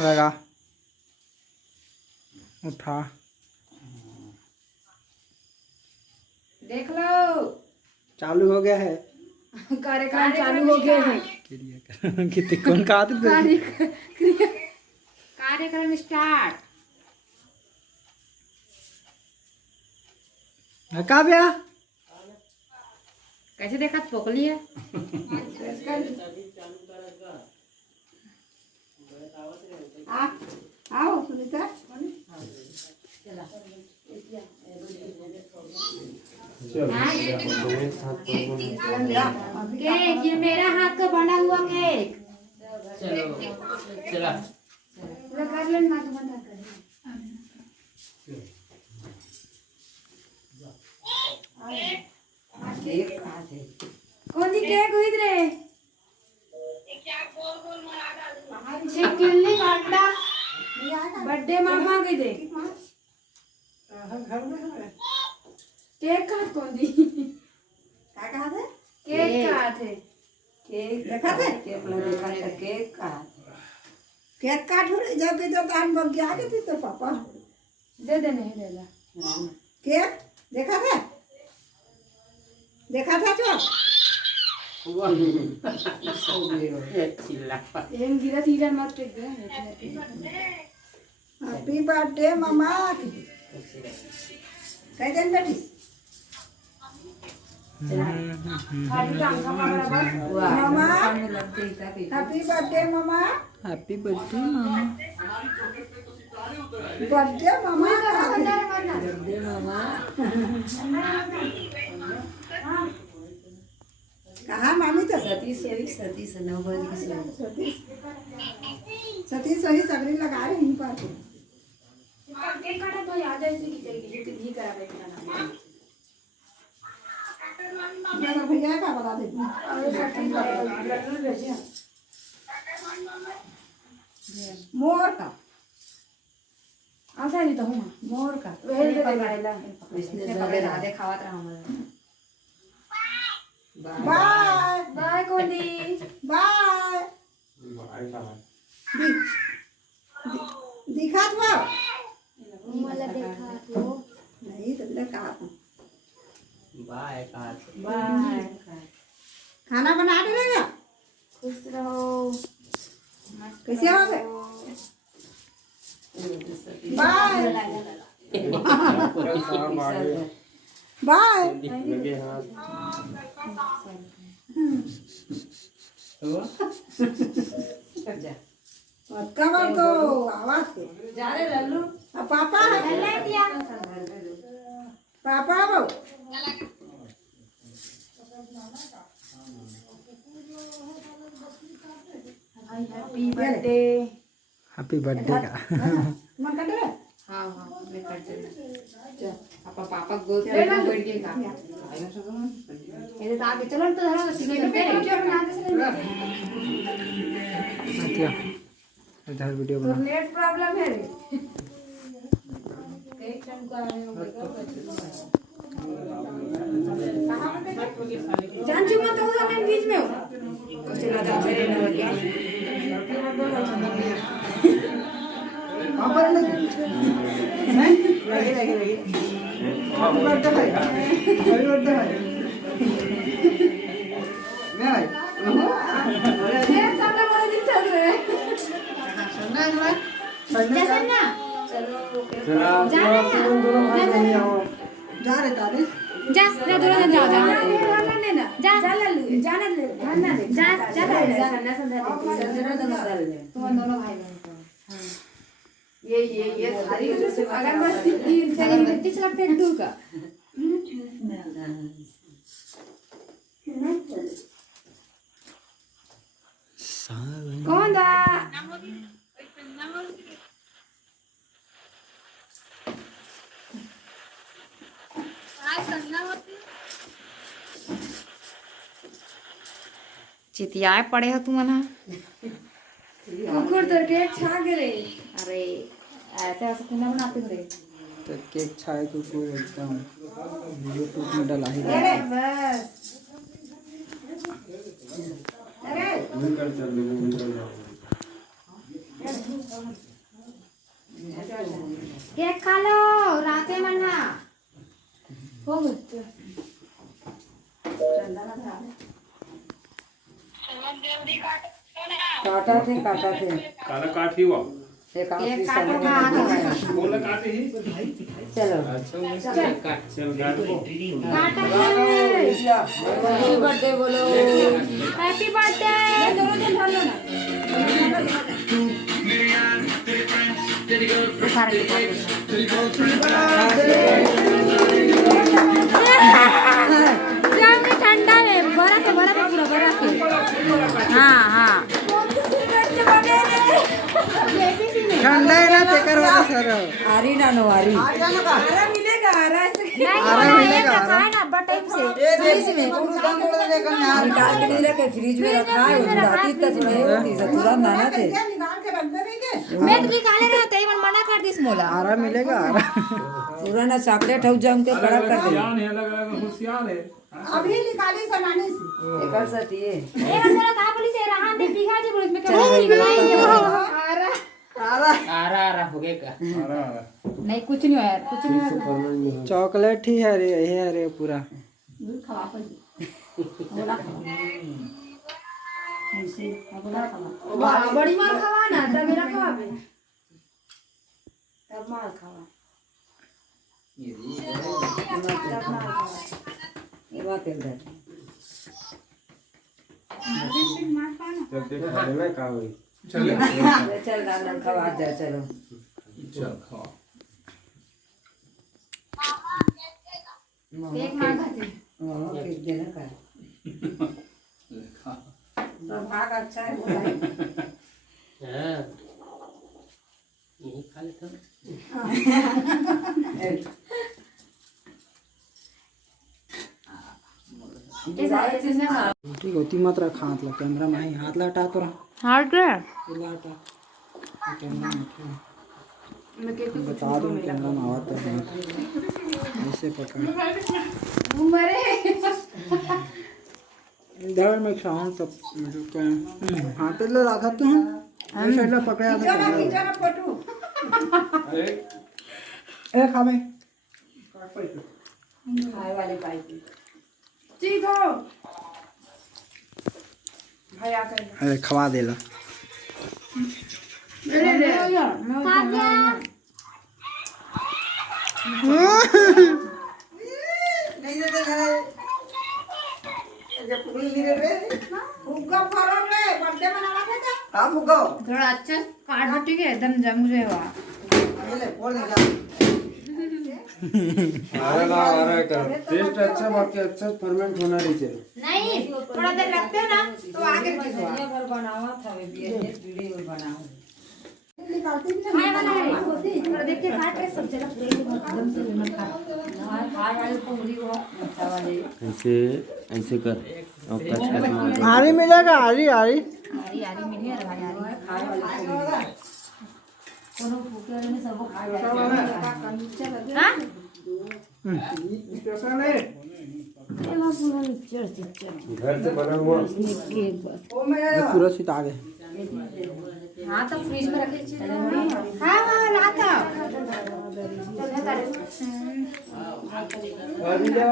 लगा, उठा, देख लो चालू हो गया है कार्यक्रम चालू हो गया है। कितने कौन कहा था कार्यक्रम स्टार्ट। कहा भैया कैसे देखा पोकली है। आओ सुनीता केक, ये मेरा हाथ का बना हुआ केक। चलो चला पूरा कर लेना तो बंद कर। कौन सी केक हुई रे? चिकनी अंडा बर्थडे मामा के दे केक का कौन दी क्या कहा थे? केक कहा थे? केक देखा थे? केक देखा था। केक काट रही जब भी तो कान बग गया के तो पापा दे दे नहीं देगा केक देखा था? देखा था तो एम गिरा थीरा मत टेक दे। हैप्पी बर्थडे मामा। कई दिन बैठी मामा। हैप्पी बर्थडे मामा। हैप्पी बर्थडे मामा। बर्थडे मामा। बर्थडे मामा। कहाँ मामी तो सतीश सतीश 9 बजे की सतीश सही सगरी लगा रहे यहीं पर केक काटा तो याद है इसी की घी करा रहे थे ना भैया का बता दे मोर का आशा नहीं तो हूँ मोर का राधे खावत रहा हमारा। बाय बाय कोनी बाय दिखा तो मला देखा तो नहीं तो लगा बाय बाय खाना बना के रहेगा। खुश रहो कैसे हो गए बाय बाय लगे हाथ कवर को आवाज के जा रे लल्लू पापा ले दिया पापा वो हैप्पी बर्थडे। हैप्पी बर्थडे का मन कर दे। हां हां मैं कर दे पापा पापा गोद पे बैठ के खा ये तो आगे चलो तो धरो सिग्नल पे इधर वीडियो बना। नेट प्रॉब्लम है रे एक टाइम को आने हो जान चुमा तो उधर में बीच में हो चला जा चले ना क्या पापा लगे नहीं लगे लगे लगे पापा करता है कोई करता है मैं भाई ये सब लोग मुझे दिखता है सुनना है सुनना चलो जा दोनों भाई नहीं आओ जा रे तारे जा ना दोनों जा जा जा जा लल्लू जाने दे जाना दे जा जा ना संध्या तुम दोनों भाई बहन हां ये सारी अगरबत्ती की तेरी मिट्टी चला फेंक दूं का कौन दा चितियाए पड़े हो तुम ना कुकुर तो केक छा गिरे। अरे ऐसे ऐसे खाना बनाते हो रे तो केक छाए तो पूरा एकदम यूट्यूब में डला ही अरे बस अरे केक खा लो राते मना हो गया काटा थे काला काट ही हुआ एक केक आखिरी काटो समय हाँ बोला काट ही चलो चल गाड़ को काटा है हैप्पी बर्थडे बोलो हैप्पी बर्थडे दोनों जन ढाल लो ना ठंडा है बर्फ है पूरा बर्फ है हाँ हाँ ठंडा है ना तेकर वाला सर आरी ना नो आरी मिलेगा ना बड़ा टाइम से फ्रिज में निकाल के नहीं रखे फ्रिज में रखा है उड़ाती तक नहीं होती ससुरा नाना थे मैं तो निकाले रहा था मन मना कर दिस मोला आरा मिलेगा आरा पूरा ना चॉकलेट हो जाम के खराब कर दे होशियार है अलग होशियार है अभी निकाली समाने से एकर साथ ये ए वाला कहां पुलिस है रहा दे बिगा जे पुलिस में कहां आरा हो गया का नहीं कुछ नहीं हुआ यार कुछ नहीं हुआ चॉकलेट ही है रे ये है रे पूरा खवा पर बोला ऐसे बोला खवा बड़ी मार खवा ना तब मेरा खवा पे तब मार खवा ये बात है जब देख लेना का हुई चल चल दादा खवा दे चलो चल खा एक मांगा थी किस देना का सब भाग अच्छा है बोला हाँ यही खा लेता हूँ ठीक होती मत रख हाथ ला कैमरा में ही हाथ ला हटा तो रहा हार्ड कर ला हटा कैमरा में बता दूं कैमरा में आवाज तो ऐसे पकड़ मरे इधर में साउंड सब हाथ पे ले रखा तो हम ऐसे ला पकड़ा था खींचो ना फोटो अरे ए खा में खाए वाले पाइप ठीक हो भाई आ कर अरे खवा देला ले ले नहीं दे ये पूरी गिरे रे फुग्गा फरम रे बर्थडे मनावा थे क्या हां फुग्गा थोड़ा अच्छा काट दो ठीक है एकदम जम गए हुआ ये ले बोल दे अरे ला अरे कर टेस्ट अच्छा बाकी अच्छा फर्मेंट होना नहीं चाहिए नहीं थोड़ा देर रखते हो ना तो आगे पर बनावा था वीडियो बनाओ निकालती भी खाए वाला है थोड़ा देख के काट रहे सब जगह पूरे एकदम से मत खा खाए वाले पूरी हो अच्छा वाले ऐसे ऐसे कर और कच कच मार आरी मिलेगा आरी आरी अरे यार मिल गया भाई यार खाए वाले कोनो भूखे वाले में सब खाए वाले हां स्पेशल है ए वो पूरा चढ़ घर से बना हुआ केक बस ओ मेरा पूरा सीट आ गए हाँ तो फ्रिज में रखे चीज हाँ हाँ लाता अभी जा